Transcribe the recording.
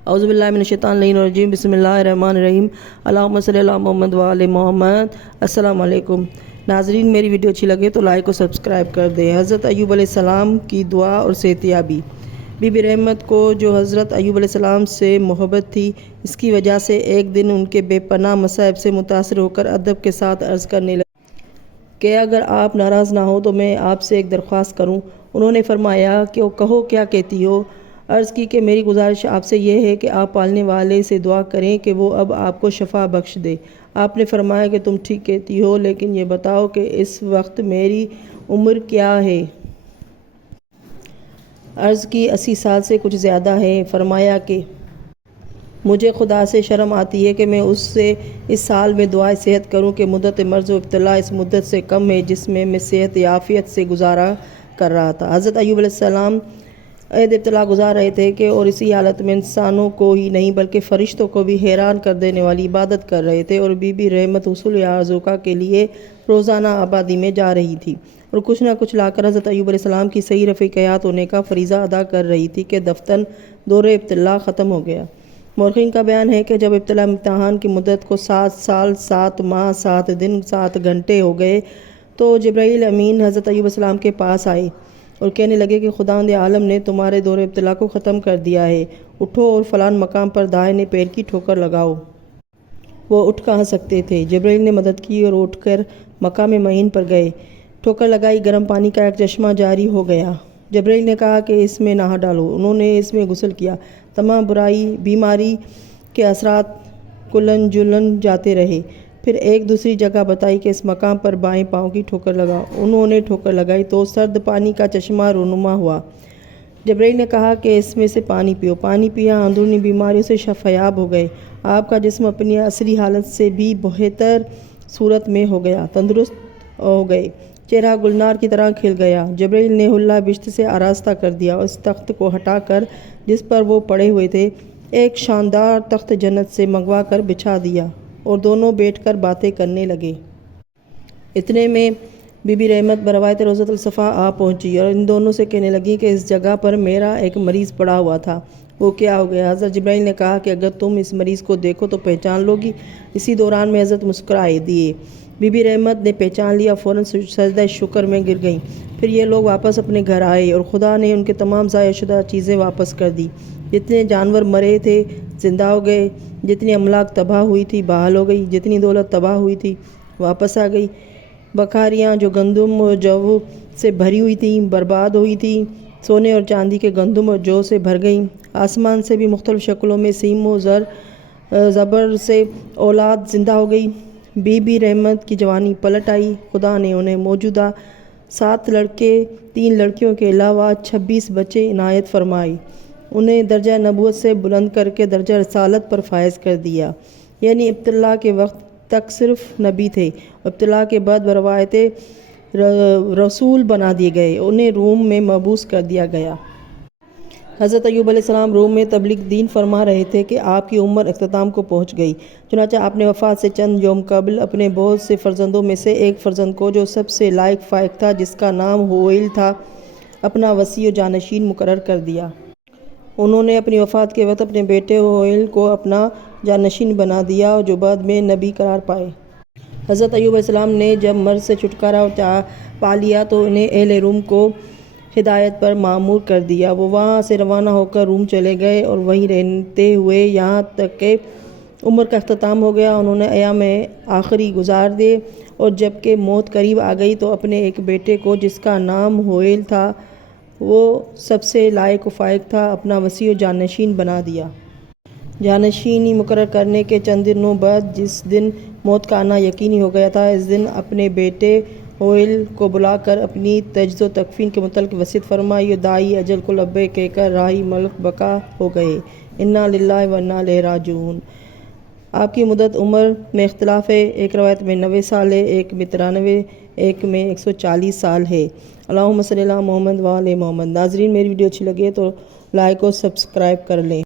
اعوذ باللہ من الشیطان الرجیم، بسم اللہ الرحمن الرحیم، اللہم صلی علی محمد و آل محمد۔ السلام علیکم ناظرین، میری ویڈیو اچھی لگے تو لائک اور سبسکرائب کر دیں۔ حضرت ایوب علیہ السلام کی دعا اور صحت یابی۔ بی بی رحمت کو جو حضرت ایوب علیہ السلام سے محبت تھی، اس کی وجہ سے ایک دن ان کے بے پناہ مصائب سے متاثر ہو کر ادب کے ساتھ عرض کرنے لگے کہ اگر آپ ناراض نہ ہو تو میں آپ سے ایک درخواست کروں۔ انہوں نے فرمایا کہ کہو، کیا کہتی ہو؟ عرض کی کہ میری گزارش آپ سے یہ ہے کہ آپ پالنے والے سے دعا کریں کہ وہ اب آپ کو شفا بخش دے۔ آپ نے فرمایا کہ تم ٹھیک کہتی ہو، لیکن یہ بتاؤ کہ اس وقت میری عمر کیا ہے؟ عرض کی 80 سال سے کچھ زیادہ ہے۔ فرمایا کہ مجھے خدا سے شرم آتی ہے کہ میں اس سے اس سال میں دعائے صحت کروں کہ مدت مرض و ابتلا اس مدت سے کم ہے جس میں صحت یافیت سے گزارا کر رہا تھا۔ حضرت ایوب علیہ السلام عید ابتلا گزار رہے تھے کہ اور اسی حالت میں انسانوں کو ہی نہیں بلکہ فرشتوں کو بھی حیران کر دینے والی عبادت کر رہے تھے، اور بی بی رحمت حصول آرزوقہ کے لیے روزانہ آبادی میں جا رہی تھی اور کچھ نہ کچھ لا کر حضرت ایوب علیہ السلام کی صحیح رفیقیات ہونے کا فریضہ ادا کر رہی تھی کہ دفتن دور ابتلا ختم ہو گیا۔ مورخین کا بیان ہے کہ جب ابتلا امتحان کی مدت کو 7 سال 7 ماہ 7 دن 7 گھنٹے ہو گئے تو جبرائیل امین حضرت ایوب علیہ السلام کے پاس آئے اور کہنے لگے کہ خداوند عالم نے تمہارے دور ابتلا کو ختم کر دیا ہے، اٹھو اور فلان مقام پر دائیں پیر کی ٹھوکر لگاؤ۔ وہ اٹھ کہاں سکتے تھے؟ جبرائیل نے مدد کی اور اٹھ کر مقام معین پر گئے، ٹھوکر لگائی، گرم پانی کا ایک چشمہ جاری ہو گیا۔ جبرائیل نے کہا کہ اس میں نہا ڈالو۔ انہوں نے اس میں غسل کیا۔ تمام بیماری کے اثرات کھلن جلن جاتے رہے۔ پھر ایک دوسری جگہ بتائی کہ اس مقام پر بائیں پاؤں کی ٹھوکر لگاؤ۔ انہوں نے ٹھوکر لگائی تو سرد پانی کا چشمہ رونما ہوا۔ جبرائیل نے کہا کہ اس میں سے پانی پیو۔ پانی پیا، اندرونی بیماریوں سے شفایاب ہو گئے۔ آپ کا جسم اپنی اصلی حالت سے بھی بہتر صورت میں ہو گیا، تندرست ہو گئے، چہرہ گلنار کی طرح کھل گیا۔ جبرائیل نے حلہ بشت سے آراستہ کر دیا اور اس تخت کو ہٹا کر جس پر وہ پڑے ہوئے تھے ایک شاندار تخت جنت سے منگوا کر بچھا دیا اور دونوں بیٹھ کر باتیں کرنے لگے۔ اتنے میں بی بی رحمت بروایت روضۃ الصفا آ پہنچی اور ان دونوں سے کہنے لگی کہ اس جگہ پر میرا ایک مریض پڑا ہوا تھا، وہ کیا ہو گیا؟ حضرت جبرائیل نے کہا کہ اگر تم اس مریض کو دیکھو تو پہچان لو گی۔ اسی دوران میں حضرت مسکرائے دیے۔ بی بی رحمت نے پہچان لیا، فوراً سجدہ شکر میں گر گئیں۔ پھر یہ لوگ واپس اپنے گھر آئے اور خدا نے ان کے تمام ضائع شدہ چیزیں واپس کر دی۔ جتنے جانور مرے تھے زندہ ہو گئے، جتنی املاک تباہ ہوئی تھی بحال ہو گئی، جتنی دولت تباہ ہوئی تھی واپس آ گئی۔ بکھاریاں جو گندم اور جو سے بھری ہوئی تھیں برباد ہوئی تھیں، سونے اور چاندی کے گندم اور جو سے بھر گئیں۔ آسمان سے بھی مختلف شکلوں میں سیم و زبر سے اولاد زندہ ہو گئی۔ بی بی رحمت کی جوانی پلٹ آئی۔ خدا نے انہیں موجودہ 7 لڑکے 3 لڑکیوں کے علاوہ 26 بچے عنایت فرمائے۔ انہیں درجہ نبوت سے بلند کر کے درجہ رسالت پر فائز کر دیا، یعنی ابتلا کے وقت تک صرف نبی تھے، ابتلا کے بعد بروایت رسول بنا دیے گئے، انہیں روم میں مبعوث کر دیا گیا۔ حضرت ایوب علیہ السلام روم میں تبلیغ دین فرما رہے تھے کہ آپ کی عمر اختتام کو پہنچ گئی۔ چنانچہ آپ نے وفات سے چند یوم قبل اپنے بہت سے فرزندوں میں سے ایک فرزند کو جو سب سے لائق فائق تھا، جس کا نام ہوئیل تھا، اپنا وصی و جانشین مقرر کر دیا۔ انہوں نے اپنی وفات کے وقت اپنے بیٹے ہوئیل کو اپنا جانشین بنا دیا، جو بعد میں نبی قرار پائے۔ حضرت ایوب علیہ السلام نے جب مرض سے چھٹکارا پا لیا تو انہیں اہل روم کو ہدایت پر مامور کر دیا۔ وہ وہاں سے روانہ ہو کر روم چلے گئے اور وہیں رہتے ہوئے یہاں تک کہ عمر کا اختتام ہو گیا۔ انہوں نے ایام آخری گزار دیے اور جب کہ موت قریب آ گئی تو اپنے ایک بیٹے کو جس کا نام ہوئیل تھا، وہ سب سے لائق و فائق تھا، اپنا وصی و جانشین بنا دیا۔ جانشینی مقرر کرنے کے چند دنوں بعد جس دن موت کا آنا یقینی ہو گیا تھا، اس دن اپنے بیٹے ہوئیل کو بلا کر اپنی تجزیہ و تکفین کے متعلق وصیت فرمائی اور داعی اجل کو لبیک کہہ کر راہی ملک بقا ہو گئے۔ انا للہ و انا الیہ راجعون۔ آپ کی مدت عمر میں اختلاف ہے، ایک روایت میں 90 سال ہے، ایک میں 93، ایک میں 140 سال ہے۔ اللہم صلی علی محمد و آل محمد۔ ناظرین، میری ویڈیو اچھی لگے تو لائک اور سبسکرائب کر لیں۔